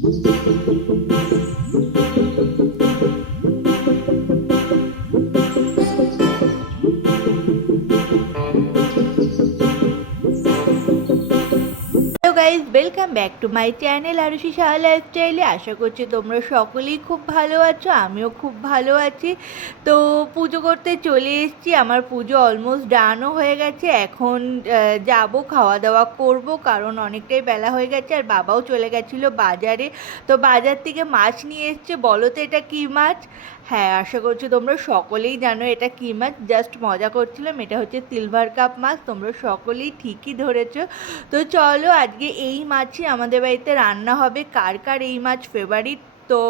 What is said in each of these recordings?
Guys welcome back to my channel Arushi Saha লাইফস্টাইলে। আশা করছি তোমরা সকলেই খুব ভালো আছো, আমিও খুব ভালো আছি। তো পুজো করতে চলে এসেছি, আমার পুজো অলমোস্ট ডানও হয়ে গেছে। এখন যাব খাওয়া দাওয়া করব, কারণ অনেকটাই বেলা হয়ে গেছে আর বাবাও চলে গেছিলো বাজারে। তো বাজার থেকে মাছ নিয়ে এসছে। বলো তো এটা কী মাছ? হ্যাঁ, আশা করছি তোমরা সকলেই জানো এটা কী মাছ। জাস্ট মজা করছিলাম, এটা হচ্ছে সিলভার কাপ মাছ। তোমরা সকলেই ঠিকই ধরেছো। তো চলো আজকে এই মাছই আমাদের বাড়িতে রান্না হবে। কার কার এই মাছ ফেভারিট তো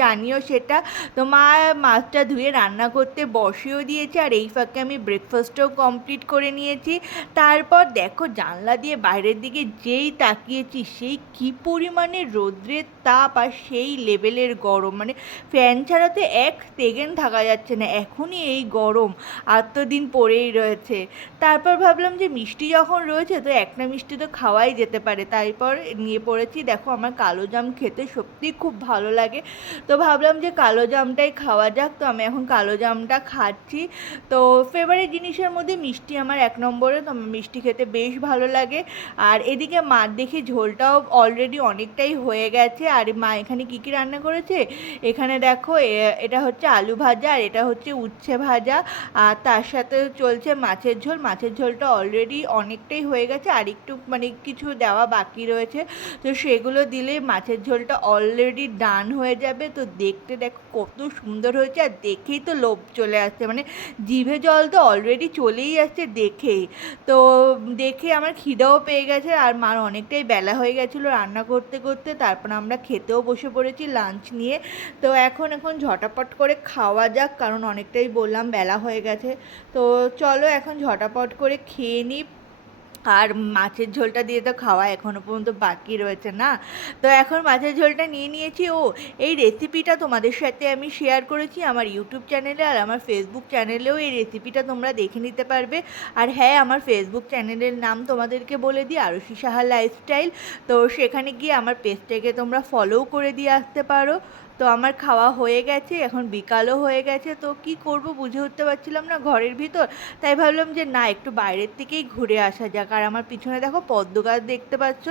জানিও সেটা। তো মা মাছটা ধুয়ে রান্না করতে বসিয়েও দিয়েছে, আর এই ফাঁকে আমি ব্রেকফাস্টও কমপ্লিট করে নিয়েছি। তারপর দেখো জানলা দিয়ে বাইরের দিকে যেই তাকিয়েছি, সেই কী পরিমাণে রৌদ্রের তাপ আর সেই লেভেলের গরম, মানে ফ্যান ছাড়া তো এক সেকেন্ড থাকা যাচ্ছে না, এখনই এই গরম আর তো দিন পড়েই রয়েছে। তারপর ভাবলাম যে মিষ্টি যখন রয়েছে তো একটা মিষ্টি তো খাওয়াই যেতে পারে, তারপর নিয়ে পড়েছি। দেখো আমার কালো জাম খেতে সত্যিই খুব ভালো লাগে, তো ভাবলাম যে কালো জামটাই খাওয়া যাক। তো আমি এখন কালো জামটা খাচ্ছি। তো ফেভারিট জিনিসের মধ্যে মিষ্টি আমার এক নম্বরে, তো আমার মিষ্টি খেতে বেশ ভালো লাগে। আর এদিকে মার দেখি ঝোলটাও অলরেডি অনেকটাই হয়ে গেছে। আর মা এখানে কী কী রান্না করেছে, এখানে দেখো এটা হচ্ছে আলু ভাজা, আর এটা হচ্ছে উচ্ছে ভাজা, আর তার সাথে চলছে মাছের ঝোল। মাছের ঝোলটা অলরেডি অনেকটাই হয়ে গেছে, আর একটু মানে কিছু দেওয়া বাকি রয়েছে। তো সেগুলো দিলে মাছের ঝোলটা অলরেডি ডান হয়ে যাবে। তো দেখতে দেখো কত সুন্দর হয়েছে, আর দেখেই তো লোভ চলে আসছে, মানে জিভে জল তো অলরেডি চলেই আসছে দেখেই। তো দেখে আমার খিদেও পেয়ে গেছে, আর মার অনেকটাই বেলা হয়ে গেছিলো রান্না করতে করতে। তারপর আমরা খেতেও বসে পড়েছি লাঞ্চ নিয়ে। তো এখন ঝটাপট করে খাওয়া যাক, কারণ অনেকটাই বললাম বেলা হয়ে গেছে। তো চলো এখন ঝটাপট করে খেয়ে নিই। আর মাছের ঝোলটা দিয়ে তো খাওয়া এখনও পর্যন্ত বাকি রয়েছে না। তো এখন মাছের ঝোলটা নিয়ে নিয়েছি। এই রেসিপিটা তোমাদের সাথে আমি শেয়ার করেছি আমার ইউটিউব চ্যানেলে, আর আমার ফেসবুক চ্যানেলেও এই রেসিপিটা তোমরা দেখে নিতে পারবে। আর হ্যাঁ, আমার ফেসবুক চ্যানেলের নাম তোমাদেরকে বলে দিই, আরুষি সাহা লাইফস্টাইল। তো সেখানে গিয়ে আমার পেজটাকে তোমরা ফলোও করে দিয়ে আসতে পারো। তো আমার খাওয়া হয়ে গেছে, এখন বিকালও হয়ে গেছে। তো কি করব বুঝে উঠতে পারছিলাম না ঘরের ভিতর, তাই ভাবলাম যে না একটু বাইরের থেকেই ঘুরে আসা যাক। আর আমার পিছনে দেখো পদ্ম গাছ দেখতে পাচ্ছ।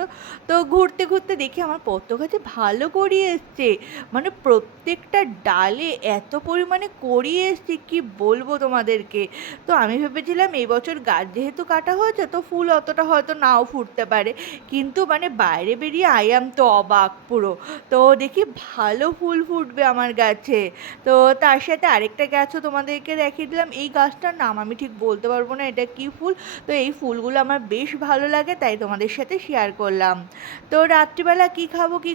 তো ঘুরতে ঘুরতে দেখি আমার পদ্ম গাছে ভালো কড়ি এসছে, মানে প্রত্যেকটা ডালে এত পরিমাণে কড়ি এসছে কি বলবো তোমাদেরকে। তো আমি ভেবেছিলাম এই বছর গাছ যেহেতু কাটা হয়েছে তো ফুল অতটা হয়তো নাও ফুটতে পারে, কিন্তু মানে বাইরে বেরিয়ে আয়াম তো অবাক পুরো। তো দেখি ভালো ফুল ফুটবে আমার গাছে। তো তার সাথে আরেকটা গাছও তোমাদেরকে দেখিয়ে দিলাম। এই গাছটার নাম আমি ঠিক বলতে পারবো না এটা কী ফুল। তো এই ফুলগুলো আমার বেশ ভালো লাগে, তাই তোমাদের সাথে শেয়ার করলাম। তো রাত্রিবেলা কী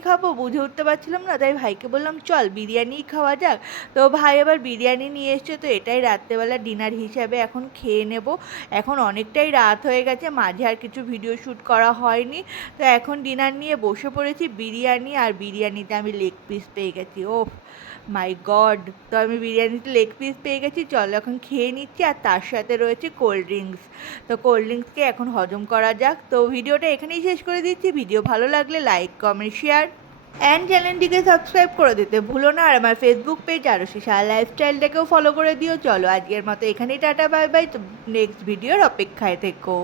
খাবো বুঝে উঠতে পারছিলাম না, তাই ভাইকে বললাম চল বিরিয়ানিই খাওয়া যাক। তো ভাই আবার বিরিয়ানি নিয়ে এসছে, তো এটাই রাত্রেবেলা ডিনার হিসাবে এখন খেয়ে নেব। এখন অনেকটাই রাত হয়ে গেছে, মাঝে আর কিছু ভিডিও শ্যুট করা হয়নি। তো এখন ডিনার নিয়ে বসে পড়েছি, বিরিয়ানি, আর বিরিয়ানিতে আমি লেগ পিস পেয়ে গেছি। ও মাই গড! তো আমি বিরিয়ানিতে লেগ পিস পেয়ে গেছি, চলো এখন খেয়ে নিচ্ছি। আর তার সাথে রয়েছে কোল্ড ড্রিঙ্কস। তো কোল্ড ড্রিঙ্কসকে এখন হজম করা যাক। তো ভিডিওটা এখানেই শেষ করে দিচ্ছি। ভিডিও ভালো লাগলে লাইক কমেন্ট শেয়ার অ্যান্ড চ্যানেলটিকে সাবস্ক্রাইব করে দিতে ভুলো না। আর আমার ফেসবুক পেজ আরুষি সাহা লাইফস্টাইলটাকেও ফলো করে দিও। চলো আজকের মতো এখানেই টাটা বাই বাই। তো নেক্সট ভিডিওর অপেক্ষায় থেকো।